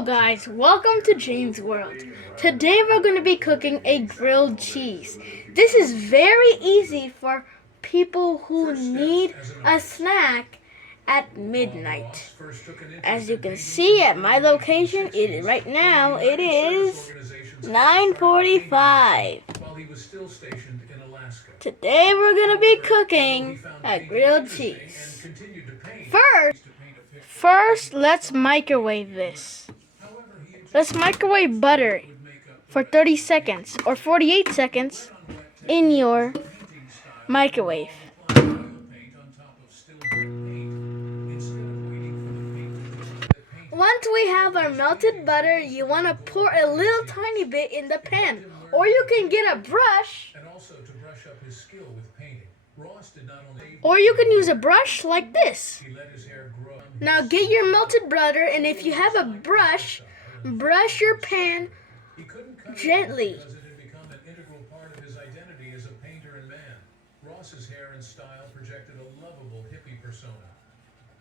Hello guys, welcome to James World. Today we're going to be cooking a grilled cheese. This is very easy for people who need a snack at midnight. As you can see at my location, right now it is 9:45. Today we're going to be cooking a grilled cheese. First, let's microwave this. Let's microwave butter for 30 seconds or 48 seconds in your microwave. Once we have our melted butter, you want to pour a little tiny bit in the pan. Or you can get a brush. Or you can use a brush like this. Now get your melted butter, and if you have a brush, brush your pan gently. Ross's hair and style projected a lovable hippie persona.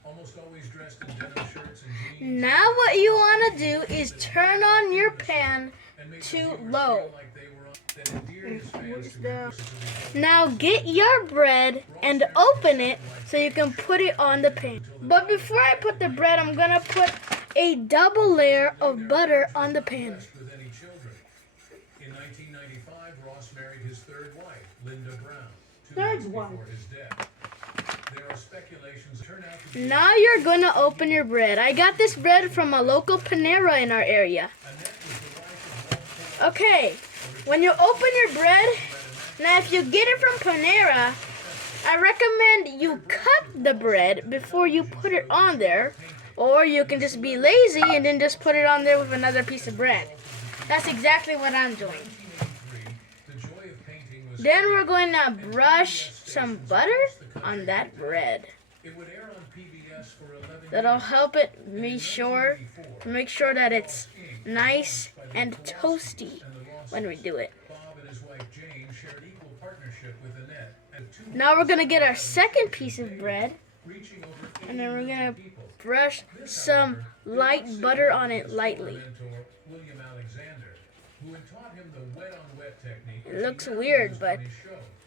Almost always dressed in denim shirts and jeans. Now what you want to do is turn on your pan to low. Now get your bread and open it so you can put it on the pan. But before I put the bread, I'm going to put a double layer of butter on the pan. In 1995, Ross married his third wife, Linda Brown, 2 Third months one. before his death. There are speculations turn out to be Now you're going to open your bread. I got this bread from a local Panera in our area. Okay, when you open your bread, now if you get it from Panera, I recommend you cut the bread before you put it on there. Or you can just be lazy and then just put it on there with another piece of bread. That's exactly what I'm doing. Then we're going to brush some butter on that bread. That'll help it make sure that it's nice and toasty when we do it. Now we're going to get our second piece of bread, and then we're going to brush some light butter on it lightly. It looks weird, but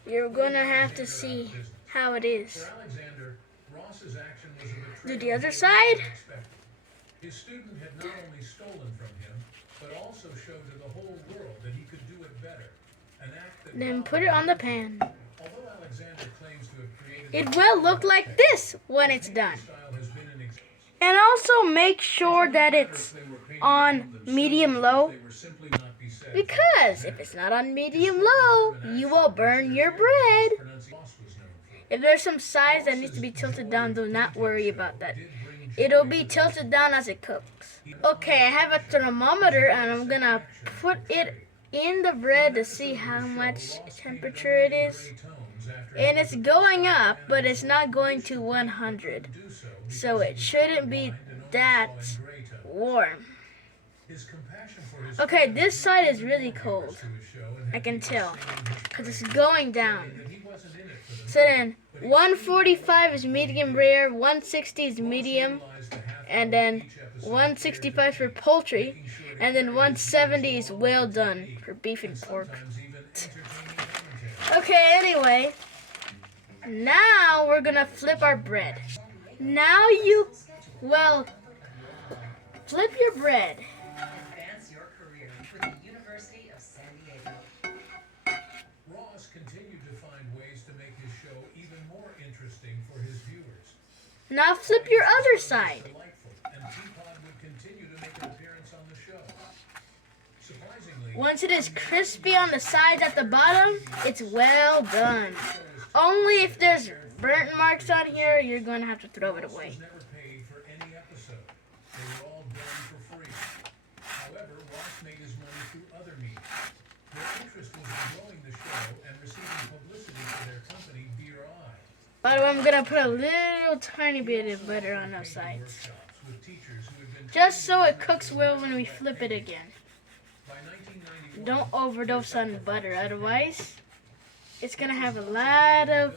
you're going to have to see how it is. Do the other side. His student had not only stolen from him, but also showed to the whole world that he could do it better. An act that Then put it on the pan. although Alexander claims to have created It will look like this when it's done. And also make sure that it's on medium-low, because if it's not on medium-low, you will burn your bread. If there's some sides that needs to be tilted down, do not worry about that. It'll be tilted down as it cooks. Okay, I have a thermometer and I'm gonna put it in the bread to see how much temperature it is. And it's going up, but it's not going to 100. So it shouldn't be that warm. Okay, this side is really cold. I can tell, because it's going down. So then, 145 is medium rare, 160 is medium, and then 165 for poultry, and then 170 is well done for beef and pork. Okay, anyway, now we're gonna flip our bread. Now flip your bread. Advance your career for the University of San Diego. Ross continued to find ways to make his show even more interesting for his viewers. Now flip your other side. Delightful, and Peapod would continue to make an appearance on the show. Surprisingly, Once it is crispy on the sides at the bottom, it's well done. Only if there's burnt marks on here, you're going to have to throw it away. never paid for any episode. They were all done for free. However, Ross made his money through other means. Their interest was in growing the show and receiving publicity for their company, Beer Eye. By the way, I'm going to put a little tiny bit of butter on those sides, With teachers who had been just so it cooks well when we flip it again. by 1991 Don't overdose on butter, otherwise it's going to have a lot of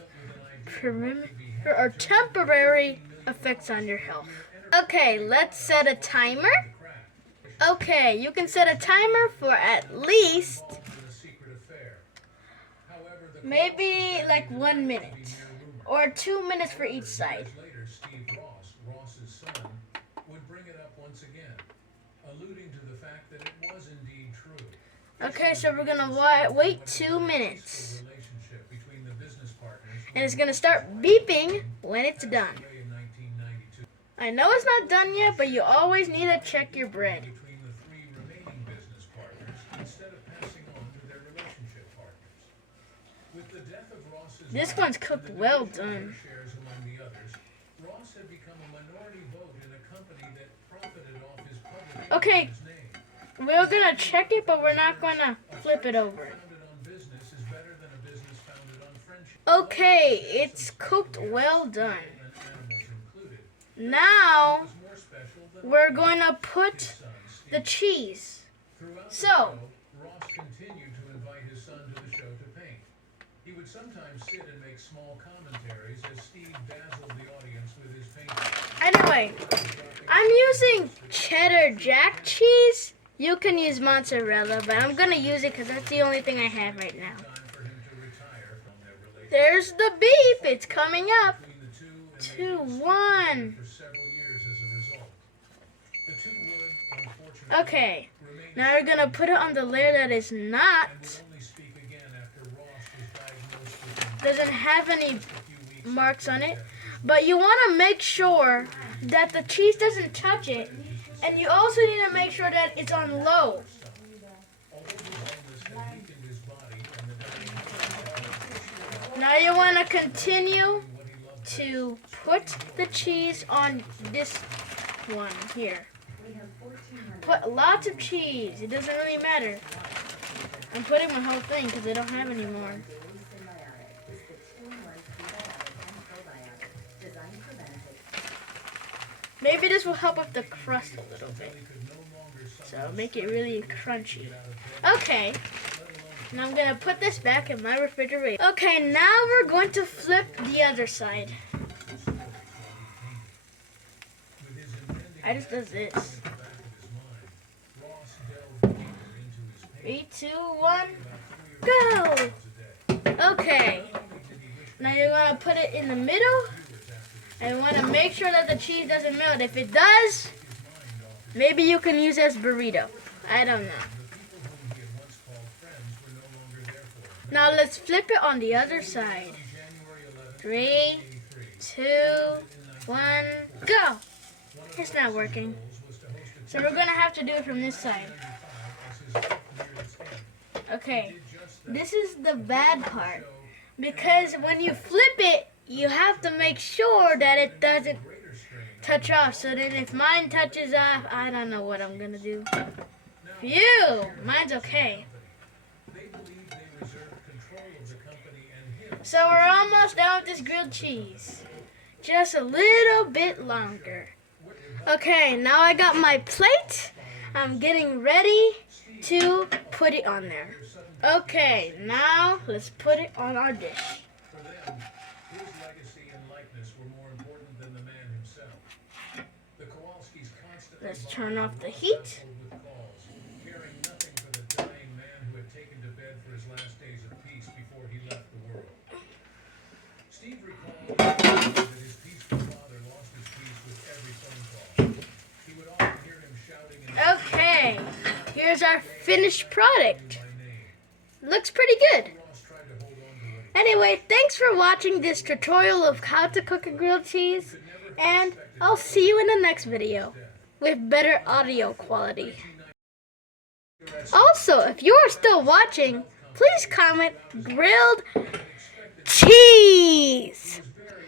temporary effects on your health. Okay, let's set a timer. Okay, you can set a timer for at least involved in a secret affair. However, the maybe like 1 minute or 2 minutes for each side. years later, Steve Ross, Ross's son, would bring it up once again, alluding to the fact that it was indeed true. Okay, so we're gonna wait 2 minutes. Relationship between the business partners And it's gonna start beeping when it's done. away in 1992. I know it's not done yet, but you always need to check your bread. Between the three remaining business partners instead of passing on to their relationship partners. With the death of Ross's This wife one's cooked and the well division of done. their shares among the others, Ross had become a minority vote in a company that profited off his public Okay. his name. We're gonna check it, but we're not gonna flip it over. Founded on business is better than a business founded on friendship. Okay, it's cooked well done. And animals included. Now Was more special than we're going to put son, Steve. the cheese. Throughout the So- show, Ross continued to invite his son to the show to paint. He would sometimes sit and make small commentaries as Steve dazzled the audience with his painting. Anyway, I'm using cheddar jack cheese. You can use mozzarella, but I'm gonna use it because that's the only thing I have right now. Time for him to retire from their relationship. There's the beep. It's coming up. Between the two, and 2, they 1. for several years as a result. The two would, unfortunately, Okay, remain now we're gonna put it on the layer that is and not, would only speak again after Ross was diagnosed with doesn't have any a few weeks marks on it. But you want to make sure that the cheese doesn't touch it. And you also need to make sure that it's on low. Now you want to continue to put the cheese on this one here. Put lots of cheese. It doesn't really matter. I'm putting my whole thing because I don't have any more. Maybe this will help with the crust a little bit. So make it really crunchy. Okay. Now I'm going to put this back in my refrigerator. Okay, now we're going to flip the other side. I just does this. 3, 2, 1, go! Okay. Now you're going to put it in the middle. And you want to make sure that the cheese doesn't melt. If it does, maybe you can use it as burrito. I don't know. Now let's flip it on the other side. 3, 2, 1, go! It's not working. So we're going to have to do it from this side. Okay, this is the bad part. Because when you flip it, you have to make sure that it doesn't touch off. So then if mine touches off, I don't know what I'm going to do. Phew, mine's okay. So we're almost done with this grilled cheese. Just a little bit longer. Okay, now I got my plate. I'm getting ready to put it on there. Okay, now let's put it on our dish. For them, his legacy and likeness were more important than the man himself. The Kowalskis constantly Let's turn off the heat. with calls, caring nothing for the dying man who had taken to bed for his last days of peace before he left the world. Steve recalled that his peaceful father lost his peace with every phone call. He would often hear him shouting in Okay, here's our finished product. by name. Looks pretty good. Ross tried to hold on to what he Anyway, thanks for watching this tutorial of how to cook a grilled cheese. And I'll see you in the next video with better audio quality. Also, if you are still watching, please comment grilled cheese. was very